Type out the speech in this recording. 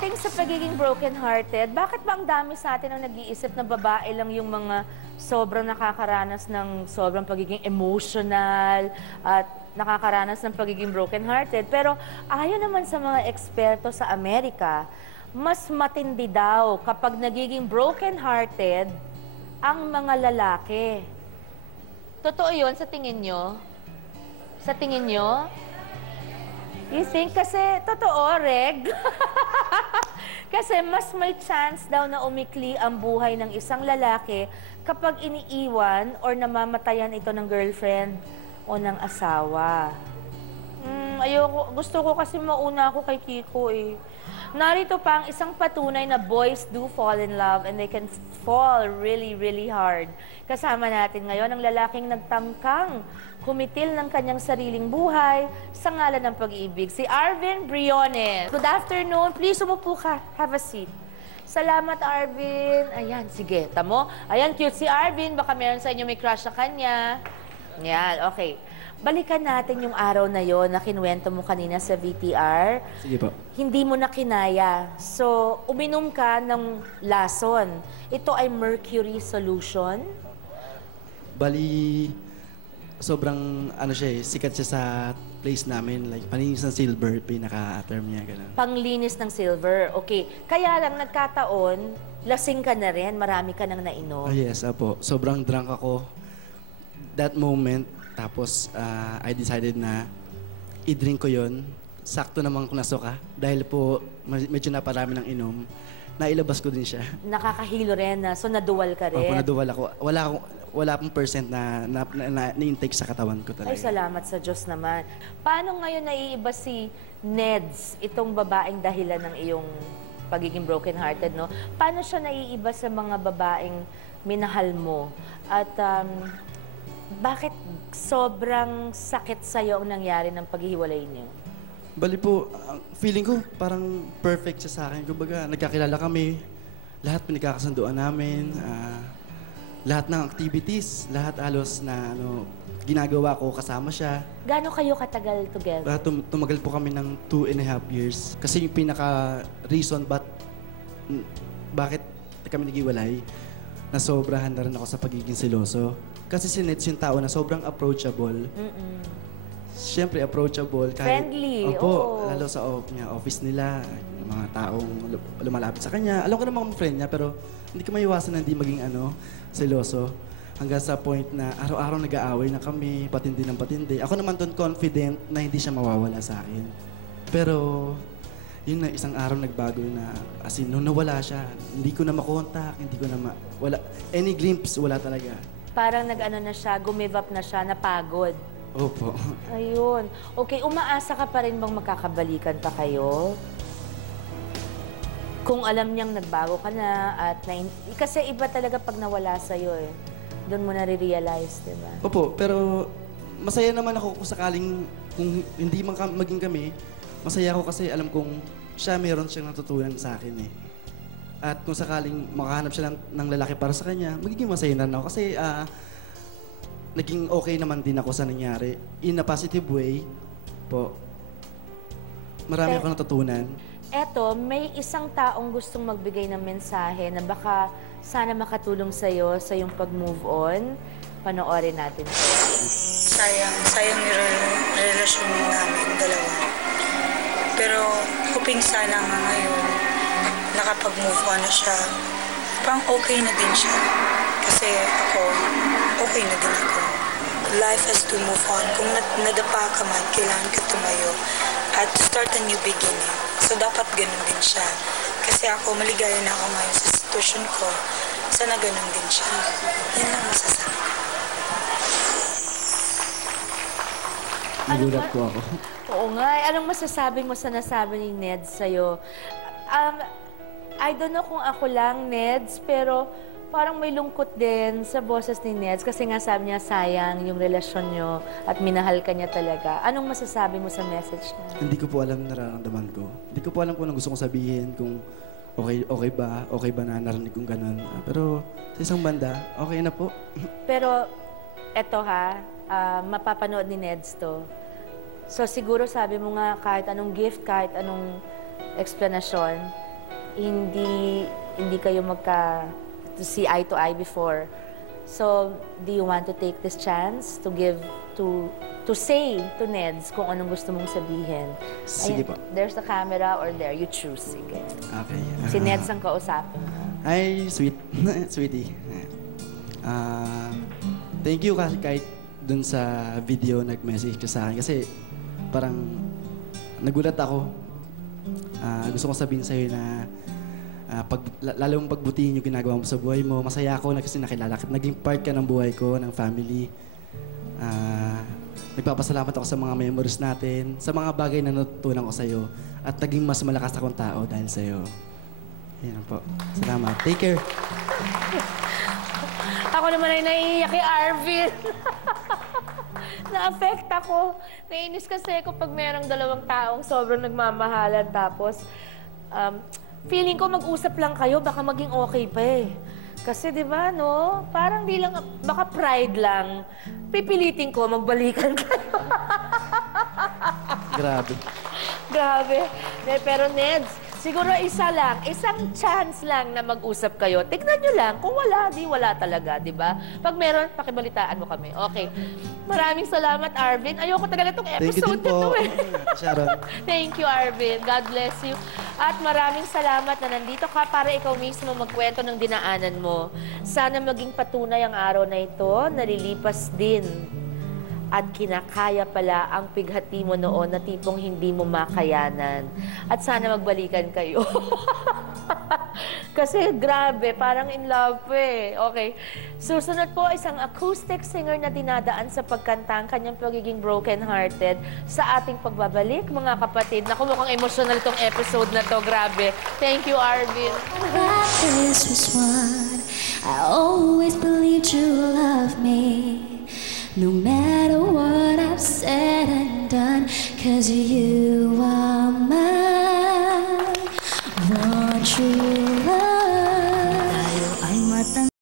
Pagdating sa pagiging broken-hearted, bakit ba ang dami sa atin ang nag-iisip na babae lang yung mga sobrang nakakaranas ng sobrang pagiging emotional at nakakaranas ng pagiging broken-hearted? Pero ayon naman sa mga eksperto sa Amerika, mas matindi daw kapag nagiging broken-hearted ang mga lalaki. Totoo yun sa tingin nyo? Sa tingin nyo? You think? Kasi totoo, Reg. Kasi mas may chance daw na umikli ang buhay ng isang lalaki kapag iniiwan or namamatayan ito ng girlfriend o ng asawa. Gusto ko kasi mauna ako kay Kiko eh. Narito pa ang isang patunay na boys do fall in love and they can fall really, really hard. Kasama natin ngayon ang lalaking nagtamkang kumitil ng kanyang sariling buhay sa ngalan ng pag-ibig, si Arvin Briones. Good afternoon. Please, umupo ka. Have a seat. Salamat, Arvin. Ayan, sige. Tamo. Ayan, cute si Arvin. Baka meron sa inyo may crush sa kanya. Yan, okay. Balikan natin yung araw na yon na kinuwento mo kanina sa VTR. Sige po. Hindi mo na kinaya. So, uminom ka ng lason. Ito ay mercury solution. Bali, sobrang ano siya eh, sikat siya sa place namin. Like, paninis ng silver, pinaka-term niya, gano'n. Panglinis ng silver. Okay. Kaya lang nagkataon, lasing ka na rin, marami ka nang nainom. Oh yes, apo. Sobrang drunk ako that moment. Tapos, I decided na i-drink ko yon. Sakto naman kung nasuka. Dahil po, medyo naparami ng inom. Nailabas ko din siya. Nakakahilo rin na, so naduwal ka rin. Opo, naduwal ako. Wala pong percent na intake sa katawan ko talaga. Ay, salamat sa Diyos naman. Paano ngayon naiiba si Neds, itong babaeng dahilan ng iyong pagiging broken-hearted, no? Paano siya naiiba sa mga babaeng minahal mo? At bakit sobrang sakit sa'yo ang nangyari ng paghihiwalay niyo? Bali po, feeling ko parang perfect siya sa akin. Kumbaga, nagkakilala kami, lahat pinagkakasunduan namin, lahat ng activities, lahat halos na ginagawa ko kasama siya. Gaano kayo katagal together? Tumagal po kami ng 2.5 years. Kasi yung pinaka-reason bakit kami naghiwalay, nasobrahan na rin ako sa pagiging seloso. Kasi si Nets yung tao na sobrang approachable. Siyempre, approachable. Kahit, friendly, opo, oo. lalo sa office nila, yung mga taong lumalapit sa kanya. Alam ko namang friend niya, pero hindi ko maiwasan na hindi maging seloso. Hanggang sa point na araw-araw nag-aaway na kami, patindi ng patindi. Ako naman doon confident na hindi siya mawawala sa akin. Pero, yun na, isang araw nagbago na, as in, nung nawala siya, hindi ko na makontak, hindi ko na wala, any glimpse, wala talaga. Parang nag-ano na siya, gumive up na siya, napagod. Opo. Ayun. Okay, umaasa ka pa rin bang magkakabalikan pa kayo? Kung alam niyang nagbago ka na at kasi iba talaga pag nawala sa'yo eh. Doon mo na-realize, di ba? Opo, pero masaya naman ako kung sakaling, kung hindi man maging kami, masaya ako kasi alam kong siya meron siyang natutunan sa akin eh. At kung sakaling makahanap siya ng lalaki para sa kanya, magiging masaya na rin ako. Kasi naging okay naman din ako sa nangyari. In a positive way po. Marami ako natutunan. Eto, may isang taong gustong magbigay ng mensahe na baka sana makatulong sa'yo sa iyong pag-move on. Panoorin natin. Sayang yung relasyon namin dalawa. Pero hoping sana nga ngayon, nakapag-move on na siya. Parang okay na din siya. Kasi ako, okay na din ako. Life has to move on. Kung nadapa ka man, kailangan ka tumayo at start a new beginning. So dapat ganun din siya. Kasi ako, maligaya na ako ngayon sa sitwasyon ko. Sana ganun din siya. Yan lang masasabi ko. Nagulat po ako. Oo nga. Anong masasabi mo sa nasabi ni Ned sa'yo? I don't know kung ako lang, Neds, pero parang may lungkot din sa boses ni Neds kasi nga sabi niya sayang yung relasyon niyo at minahal ka niya talaga. Anong masasabi mo sa message niya? Hindi ko po alam nararamdaman ko. Hindi ko po alam kung anong gusto kong sabihin, kung okay ba na narinig kong ganun. Pero sa isang banda, okay na po. Pero eto mapapanood ni Neds to. So siguro sabi mo nga kahit anong gift, kahit anong explanation, hindi kayo to see eye to eye before. So, do you want to take this chance to say to Neds kung anong gusto mong sabihin? Sige po. There's the camera or there, you choose. Sige. Okay. Si Neds ang kausapin mo. Ay, sweet. Sweetie. Thank you kahit dun sa video nag-message ka sa akin. Kasi parang nagulat ako. Gusto kong sabihin sa'yo na lalong pagbutihin yung ginagawa mo sa buhay mo. Masaya ako na kasi nakilala ka. Naging part ka ng buhay ko, ng family. Nagpapasalamat ako sa mga memories natin, sa mga bagay na natutunan ko sa'yo, at naging mas malakas akong tao dahil sa'yo. Yan po. Salamat. Take care. Ako naman ay naiiyak kay Arvin. Na-affect ako. Nainis kasi ako pag merong dalawang taong sobrang nagmamahalan tapos feeling ko mag-usap lang kayo, baka maging okay pa eh. Kasi di ba, no? Parang di lang, baka pride lang. Pipilitin ko, magbalikan kayo. Grabe. Grabe. Pero Neds, siguro isang chance lang na mag-usap kayo. Tignan nyo lang. Kung wala, di wala talaga, di ba? Pag meron, pakibalitaan mo kami. Okay. Maraming salamat, Arvin. Ayoko talaga itong episode na to eh. Sharon. Thank you, Arvin. God bless you. At maraming salamat na nandito ka para ikaw mismo magkwento ng dinaanan mo. Sana maging patunay ang araw na ito, nalilipas din. At kinakaya pala ang pighati mo noon na tipong hindi mo makayanan. At sana magbalikan kayo. Kasi grabe, parang in love po eh. Okay. Susunod po, isang acoustic singer na dinadaan sa pagkanta ang kanyang pagiging broken-hearted sa ating pagbabalik, mga kapatid. Naku, mukhang emotional itong episode na to. Grabe. Thank you, Arvin. This was what I always believed you